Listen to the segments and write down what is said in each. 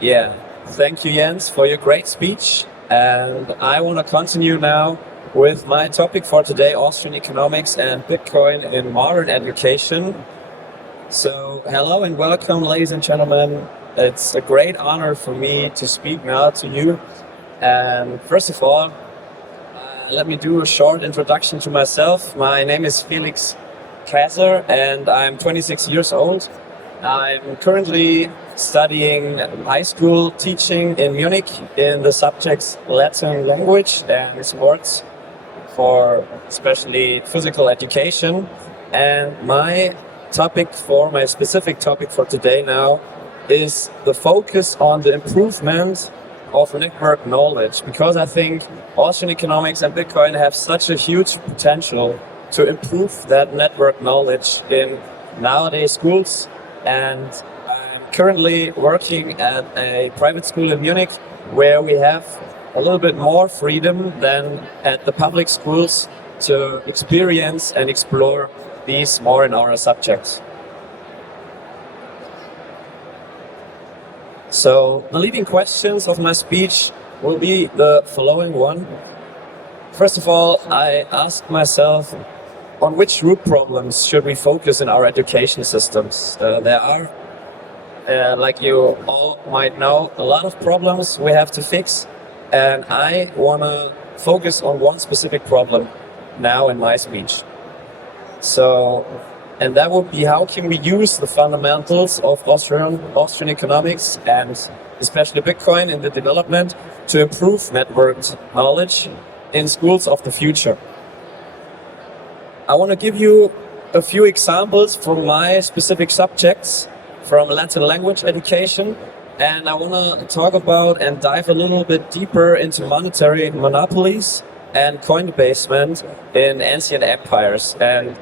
Yeah, thank you, Jens, for your great speech. And I want to continue now with my topic for today, Austrian economics and Bitcoin in modern education. So, hello and welcome, ladies and gentlemen. It's a great honor for me to speak now to you. And first of all, let me do a short introduction to myself. My name is Felix Kaser and I'm 26 years old. I'm currently studying high school teaching in Munich in the subjects Latin language and sports, for especially physical education. And my specific topic for today now is the focus on the improvement of network knowledge, because I think Austrian economics and Bitcoin have such a huge potential to improve that network knowledge in nowadays schools. And I'm currently working at a private school in Munich where we have a little bit more freedom than at the public schools to experience and explore these more in our subjects. So the leading questions of my speech will be the following one. First of all, I asked myself, on which root problems should we focus in our education systems? There are, like you all might know, a lot of problems we have to fix, and I want to focus on one specific problem now in my speech. And that would be, how can we use the fundamentals of Austrian economics and especially Bitcoin in the development to improve networked knowledge in schools of the future? I want to give you a few examples from my specific subjects from Latin language education, and I want to talk about and dive a little bit deeper into monetary monopolies and coin debasement in ancient empires and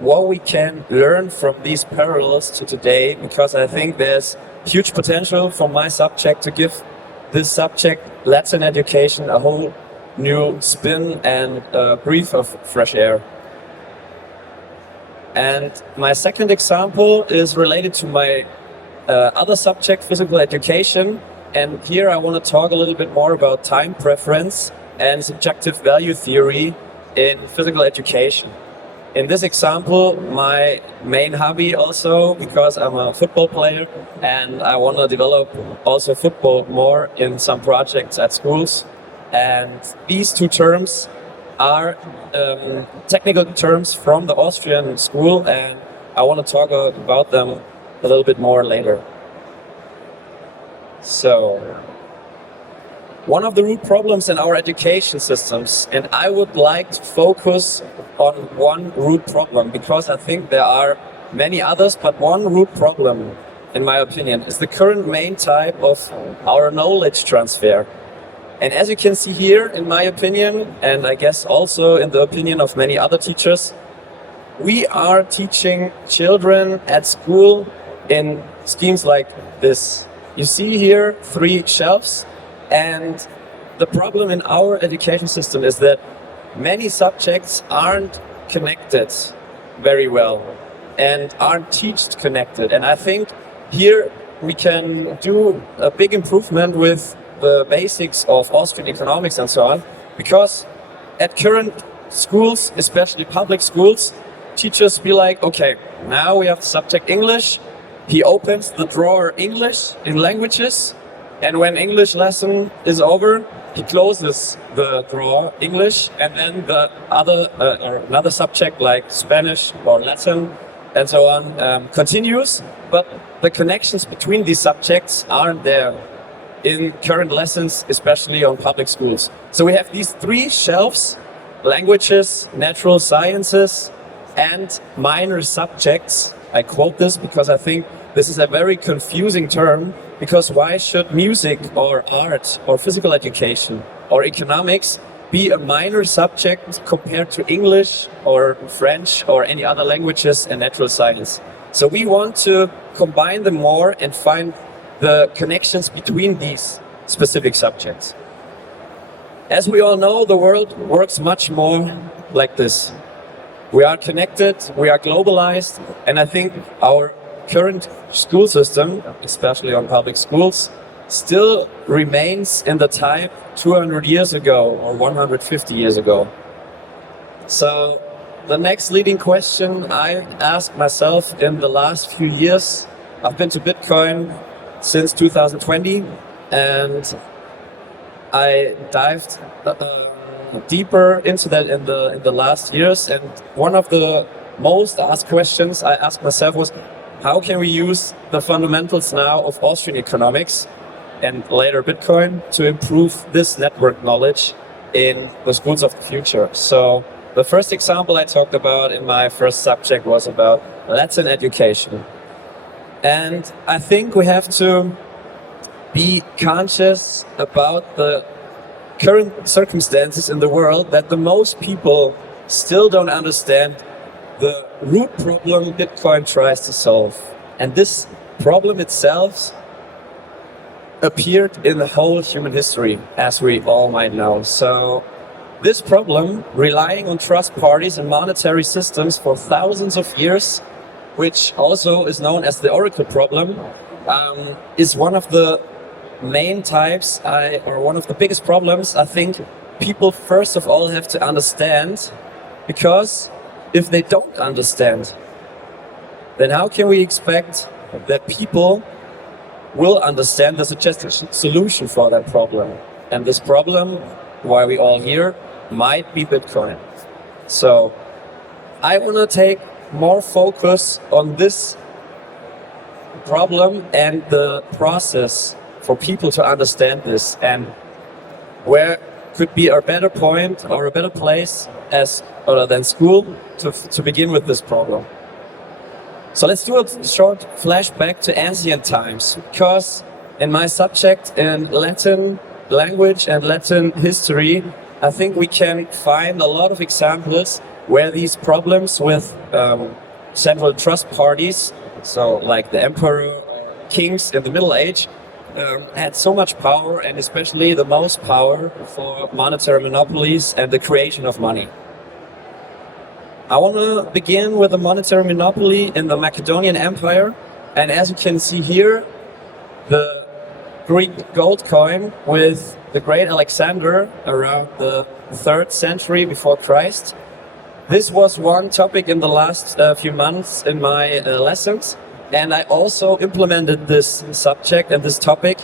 what we can learn from these parallels to today, because I think there's huge potential for my subject to give this subject, Latin education, a whole new spin and a breath of fresh air. And my second example is related to my other subject, physical education. And here I want to talk a little bit more about time preference and subjective value theory in physical education. In this example, my main hobby also, because I'm a football player and I want to develop also football more in some projects at schools. And these two terms are technical terms from the Austrian school, and I want to talk about them a little bit more later. So, one of the root problems in our education systems, and I would like to focus on one root problem, because I think there are many others, but one root problem, in my opinion, is the current main type of our knowledge transfer. And as you can see here, in my opinion, and I guess also in the opinion of many other teachers, we are teaching children at school in schemes like this. You see here 3 shelves, and the problem in our education system is that many subjects aren't connected very well and aren't taught connected. And I think here we can do a big improvement with the basics of Austrian economics and so on, because at current schools, especially public schools, teachers be like, okay, now we have the subject English. He opens the drawer English in languages, and when English lesson is over, he closes the drawer English, and then the other another subject like Spanish or Latin and so on continues, but the connections between these subjects aren't there in current lessons, especially on public schools. So we have these 3 shelves: languages, natural sciences, and minor subjects. I quote this because I think this is a very confusing term, because why should music or art or physical education or economics be a minor subject compared to English or French or any other languages and natural science? So we want to combine them more and find the connections between these specific subjects. As we all know, the world works much more like this. We are connected, we are globalized, and I think our current school system, especially on public schools, still remains in the time 200 years ago or 150 years ago. So the next leading question I asked myself in the last few years, I've been to Bitcoin since 2020, and I dived deeper into that in the last years. And one of the most asked questions I asked myself was, how can we use the fundamentals now of Austrian economics and later Bitcoin to improve this network knowledge in the schools of the future? So the first example I talked about in my first subject was about Latin education. And I think we have to be conscious about the current circumstances in the world, that the most people still don't understand the root problem Bitcoin tries to solve. And this problem itself appeared in the whole human history, as we all might know. So this problem, relying on trust parties and monetary systems for thousands of years, which also is known as the Oracle problem, is one of the main types, or one of the biggest problems I think people first of all have to understand, because if they don't understand, then how can we expect that people will understand the suggested solution for that problem? And this problem, why we all here, might be Bitcoin. So I want to take more focus on this problem and the process for people to understand this, and where could be a better point or a better place than school to begin with this problem. So let's do a short flashback to ancient times, because in my subject in Latin language and Latin history, I think we can find a lot of examples where these problems with several trust parties, so like the emperor, kings in the Middle Age, had so much power, and especially the most power for monetary monopolies and the creation of money. I want to begin with a monetary monopoly in the Macedonian Empire, and as you can see here, the Greek gold coin with the great Alexander around the 3rd century before Christ. This was one topic in the last few months in my lessons, and I also implemented this subject and this topic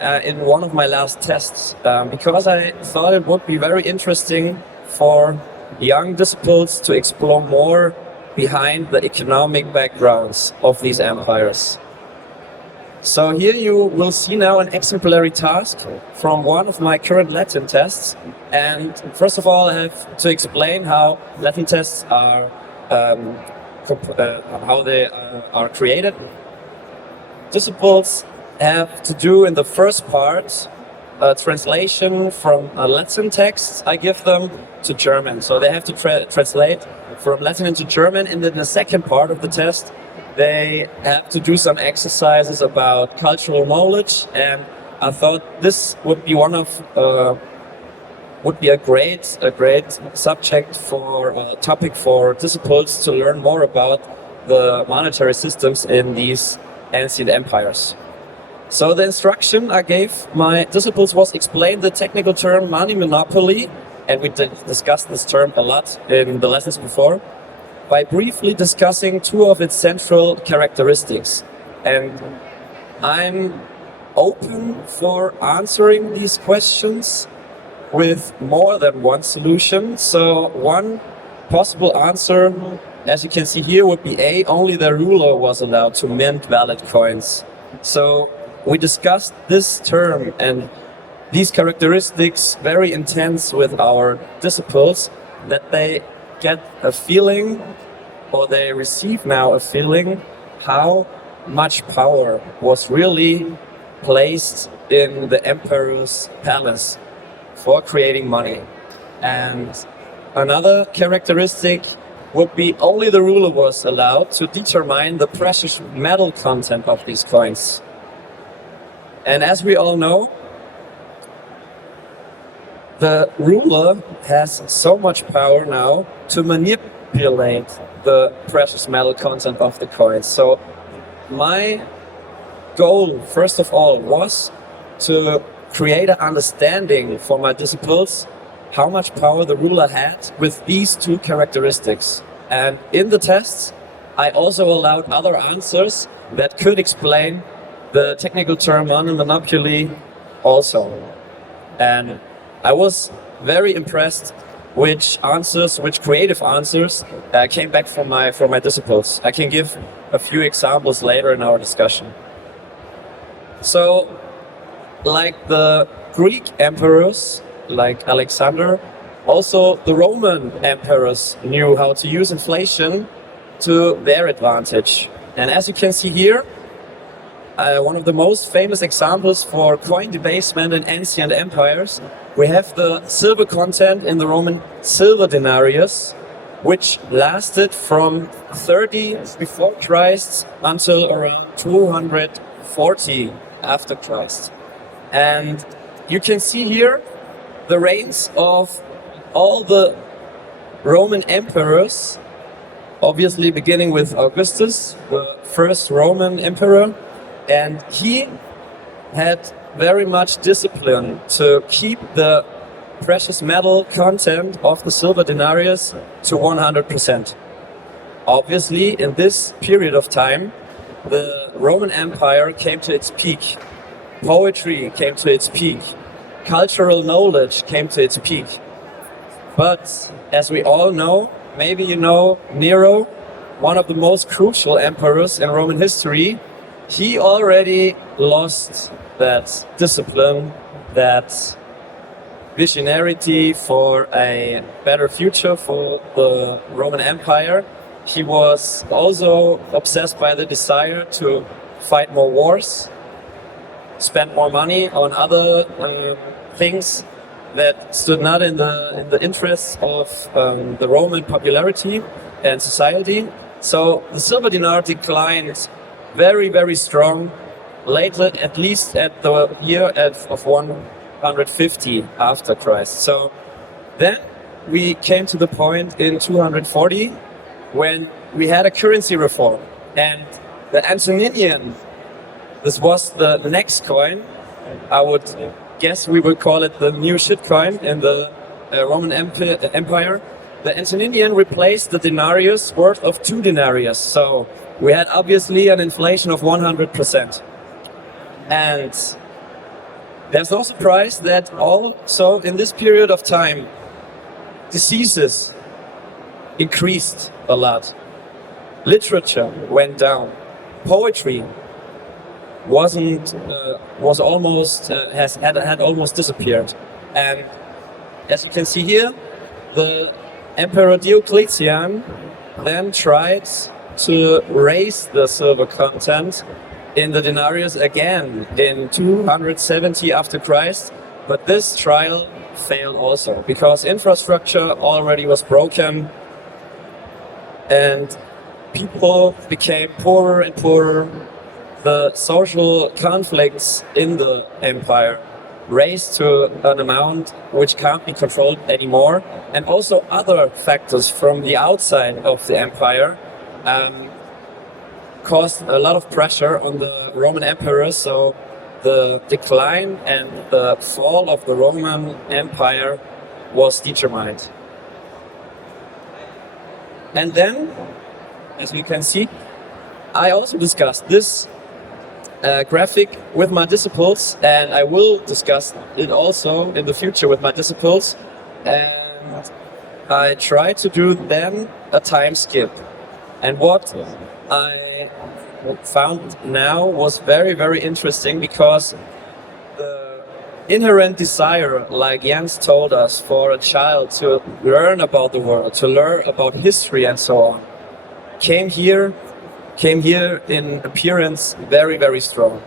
in one of my last tests, because I thought it would be very interesting for young disciples to explore more behind the economic backgrounds of these empires. So here you will see now an exemplary task from one of my current Latin tests. And first of all, I have to explain how Latin tests are, how they are created. Disciples have to do in the first part a translation from a Latin text I give them to German. So they have to translate from Latin into German, and in the second part of the test they have to do some exercises about cultural knowledge, and I thought this would be a great subject for topic for disciples to learn more about the monetary systems in these ancient empires. So the instruction I gave my disciples was explain the technical term money monopoly, and we discussed this term a lot in the lessons before, by briefly discussing two of its central characteristics. And I'm open for answering these questions with more than one solution. So one possible answer, as you can see here, would be A, only the ruler was allowed to mint valid coins. So we discussed this term and these characteristics very intense with our disciples, that they get a feeling, or they receive now a feeling, how much power was really placed in the emperor's palace for creating money. And another characteristic would be only the ruler was allowed to determine the precious metal content of these coins. And as we all know, the ruler has so much power now to manipulate the precious metal content of the coins. So my goal, first of all, was to create an understanding for my disciples how much power the ruler had with these two characteristics. And in the tests, I also allowed other answers that could explain the technical term monopoly also. And I was very impressed which creative answers came back from my disciples. I can give a few examples later in our discussion. So, like the Greek emperors, like Alexander, also the Roman emperors knew how to use inflation to their advantage. And as you can see here, one of the most famous examples for coin debasement in ancient empires, we have the silver content in the Roman silver denarius, which lasted from 30 before Christ until around 240 after Christ. And you can see here the reigns of all the Roman emperors, obviously beginning with Augustus, the first Roman emperor, and he had very much discipline to keep the precious metal content of the silver denarius to 100%. Obviously, in this period of time, the Roman Empire came to its peak. Poetry came to its peak. Cultural knowledge came to its peak. But as we all know, maybe you know Nero, one of the most crucial emperors in Roman history, he already lost that discipline, that visionarity for a better future for the Roman Empire. He was also obsessed by the desire to fight more wars, spend more money on other things that stood not in the interests of the Roman popularity and society. So the silver dinar declined very, very strong, later at least at the year of 150 after Christ. So then we came to the point in 240 when we had a currency reform, and the Antoninian, this was the next coin. I would guess we would call it the new shitcoin in the Roman Empire. The Antoninian replaced the denarius worth of 2 denarius. So we had obviously an inflation of 100%. And there's no surprise that also in this period of time, diseases increased a lot. Literature went down. Poetry had almost disappeared. And as you can see here, the Emperor Diocletian then tried to raise the silver content in the denarius again in 270 after Christ, but this trial failed also because infrastructure already was broken and people became poorer and poorer. The social conflicts in the empire raised to an amount which can't be controlled anymore, and also other factors from the outside of the empire caused a lot of pressure on the Roman emperor. So the decline and the fall of the Roman Empire was determined. And then, as we can see, I also discussed this graphic with my disciples, and I will discuss it also in the future with my disciples. And I try to do then a time skip. And what I found now was very, very interesting, because the inherent desire, like Jens told us, for a child to learn about the world, to learn about history and so on, came here in appearance very, very strong.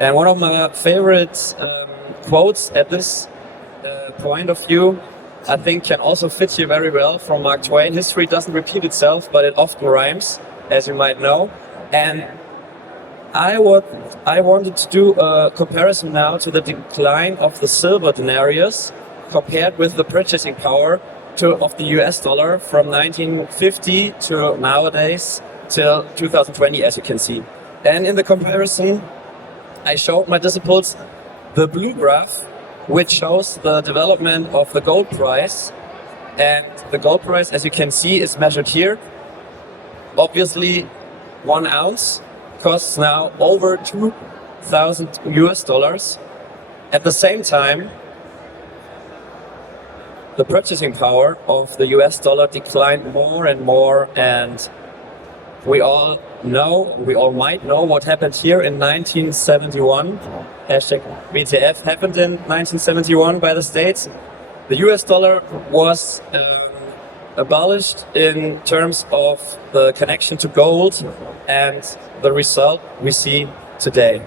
And one of my favorite quotes at this point of view, I think can also fit here very well, from Mark Twain: history doesn't repeat itself, but it often rhymes, as you might know. And I wanted to do a comparison now to the decline of the silver denarius compared with the purchasing power of the US dollar from 1950 to nowadays till 2020, as you can see. And in the comparison, I showed my disciples the blue graph, which shows the development of the gold price. And the gold price, as you can see, is measured here. Obviously, 1 ounce costs now over $2,000. At the same time, the purchasing power of the US dollar declined more and more, and we all might know what happened here in 1971. Hashtag BTF happened in 1971 by the States. The US dollar was abolished in terms of the connection to gold, and the result we see today.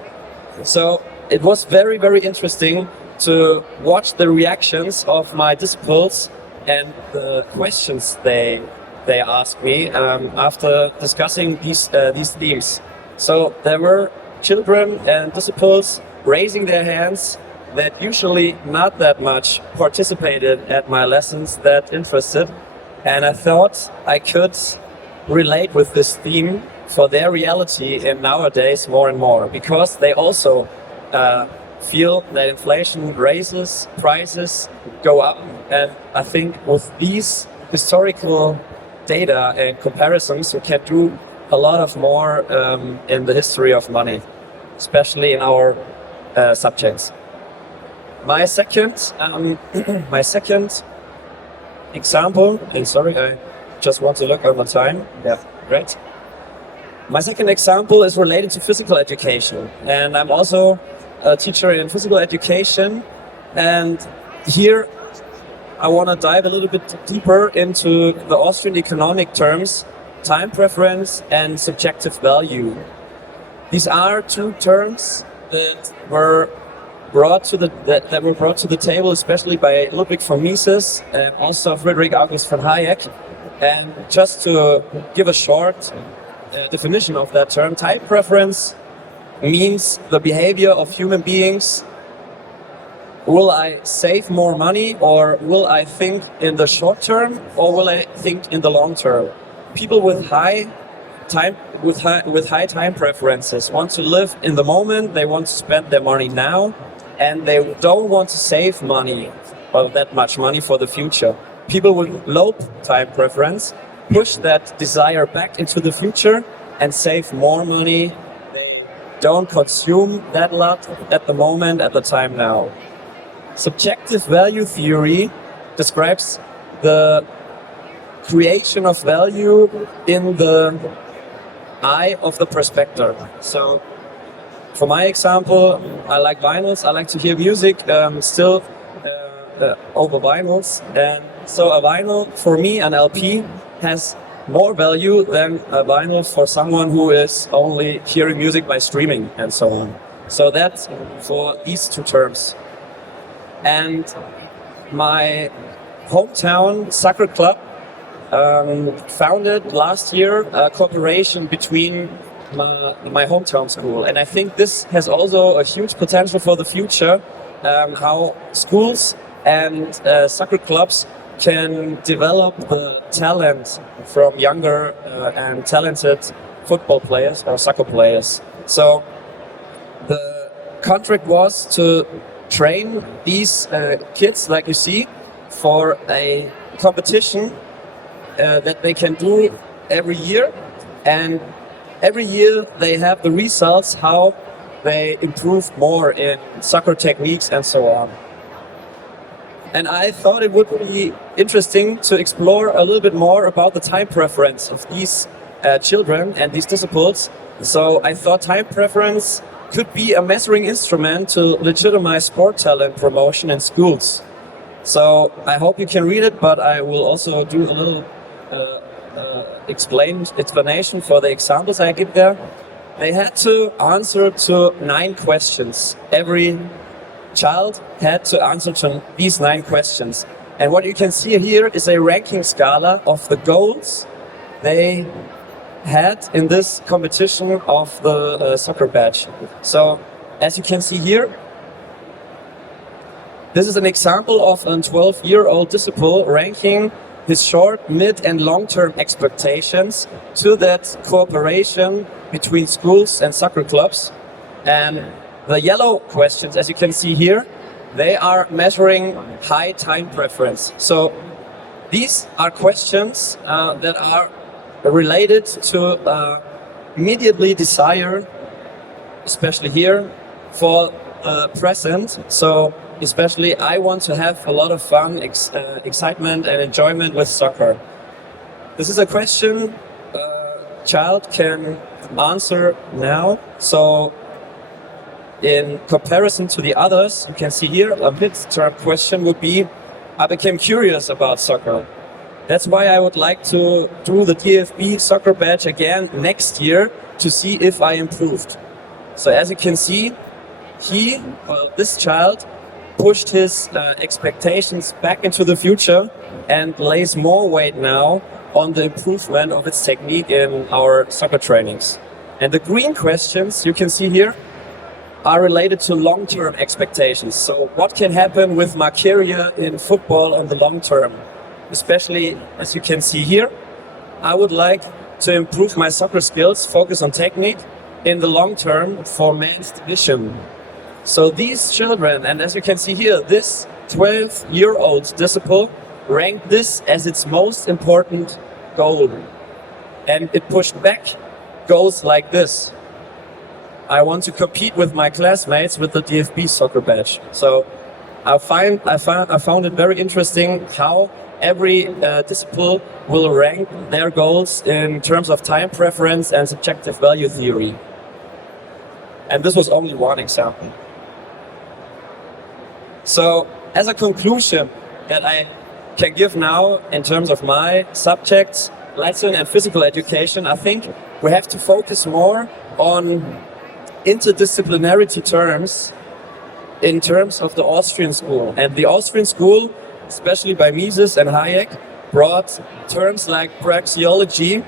So it was very, very interesting to watch the reactions of my disciples and the questions they asked me after discussing these themes. So there were children and disciples raising their hands that usually not that much participated at my lessons, that interested, and I thought I could relate with this theme for their reality in nowadays more and more, because they also feel that inflation raises, prices go up, and I think with these historical data and comparisons we can do a lot of more in the history of money, especially in our subjects. My second example, and sorry, I just want to look at the time. Yeah, great. My second example is related to physical education, and I'm also a teacher in physical education, and here I want to dive a little bit deeper into the Austrian economic terms, time preference and subjective value. These are two terms that were brought to the table, especially by Ludwig von Mises and also Friedrich August von Hayek. And just to give a short definition of that term, time preference means the behavior of human beings. Will I save more money, or will I think in the short term, or will I think in the long term? People with high time preferences want to live in the moment. They want to spend their money now, and they don't want to save money, or that much money, for the future. People with low time preference push that desire back into the future and save more money. They don't consume that lot at the moment, at the time now. Subjective value theory describes the creation of value in the eye of the prospector. So, for my example, I like vinyls. I like to hear music still over vinyls. And so a vinyl, for me, an LP, has more value than a vinyl for someone who is only hearing music by streaming and so on. So that's for these two terms. And my hometown soccer club founded last year a cooperation between my hometown school, and I think this has also a huge potential for the future, how schools and soccer clubs can develop the talent from younger and talented football players or soccer players. So the contract was to train these kids, like you see, for a competition that they can do every year, and every year they have the results how they improve more in soccer techniques and so on. And I thought it would be interesting to explore a little bit more about the time preference of these children and these disciples. So I thought time preference could be a measuring instrument to legitimize sport talent promotion in schools. So I hope you can read it, but I will also do a little explanation for the examples I give there. They had to answer to 9 questions. Every child had to answer to these 9 questions. And what you can see here is a ranking scala of the goals they had in this competition of the soccer badge. So, as you can see here, this is an example of a 12-year-old disciple ranking his short, mid and long-term expectations to that cooperation between schools and soccer clubs. And the yellow questions, as you can see here, they are measuring high time preference. So these are questions that are related to immediately desire, especially here, for the present. So especially I want to have a lot of fun, excitement and enjoyment with soccer. This is a question a child can answer now. So in comparison to the others, you can see here a midterm question would be, I became curious about soccer. That's why I would like to do the DFB soccer badge again next year to see if I improved. So as you can see, this child pushed his expectations back into the future and lays more weight now on the improvement of its technique in our soccer trainings. And the green questions you can see here are related to long-term expectations. So what can happen with my career in football in the long term? Especially, as you can see here, I would like to improve my soccer skills, focus on technique in the long term for men's division. So these children, and as you can see here, this 12-year-old disciple ranked this as its most important goal. And it pushed back goals like this. I want to compete with my classmates with the DFB soccer badge. So I found it very interesting how every discipline will rank their goals in terms of time preference and subjective value theory. And this was only one example. So as a conclusion that I can give now in terms of my subjects, Latin and physical education, I think we have to focus more on interdisciplinarity terms in terms of the Austrian school. And the Austrian school, especially by Mises and Hayek, brought terms like praxeology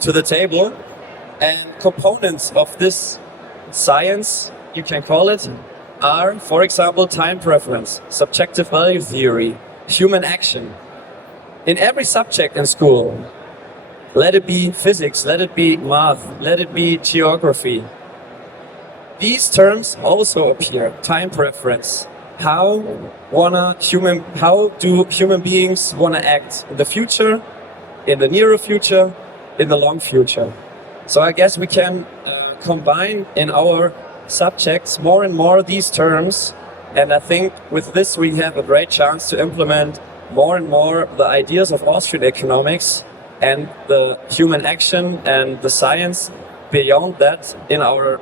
to the table, and components of this science, you can call it, are, for example, time preference, subjective value theory, human action. In every subject in school, let it be physics, let it be math, let it be geography, these terms also appear. Time preference. How do human beings want to act in the future, in the nearer future, in the long future? So I guess we can combine in our subjects more and more these terms, and I think with this we have a great chance to implement more and more the ideas of Austrian economics and the human action and the science beyond that in our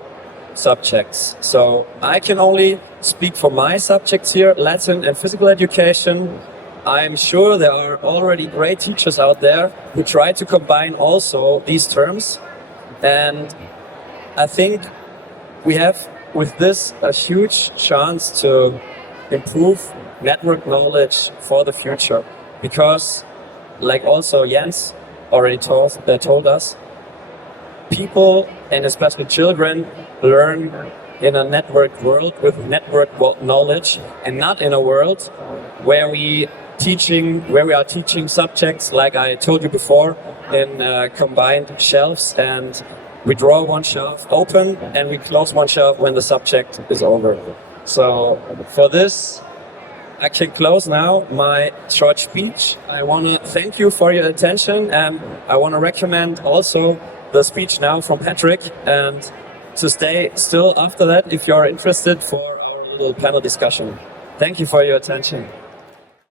subjects. So I can only speak for my subjects here, Latin and physical education. I'm sure there are already great teachers out there who try to combine also these terms, and I think we have with this a huge chance to improve network knowledge for the future, because like also Jens already told us, people and especially children learn in a networked world with networked knowledge, and not in a world where we are teaching subjects like I told you before in combined shelves, and we draw one shelf open and we close one shelf when the subject is over. So for this, I can close now my short speech. I want to thank you for your attention, and I want to recommend also the speech now from Patrick, and to stay still after that if you're interested for our little panel discussion. Thank you for your attention.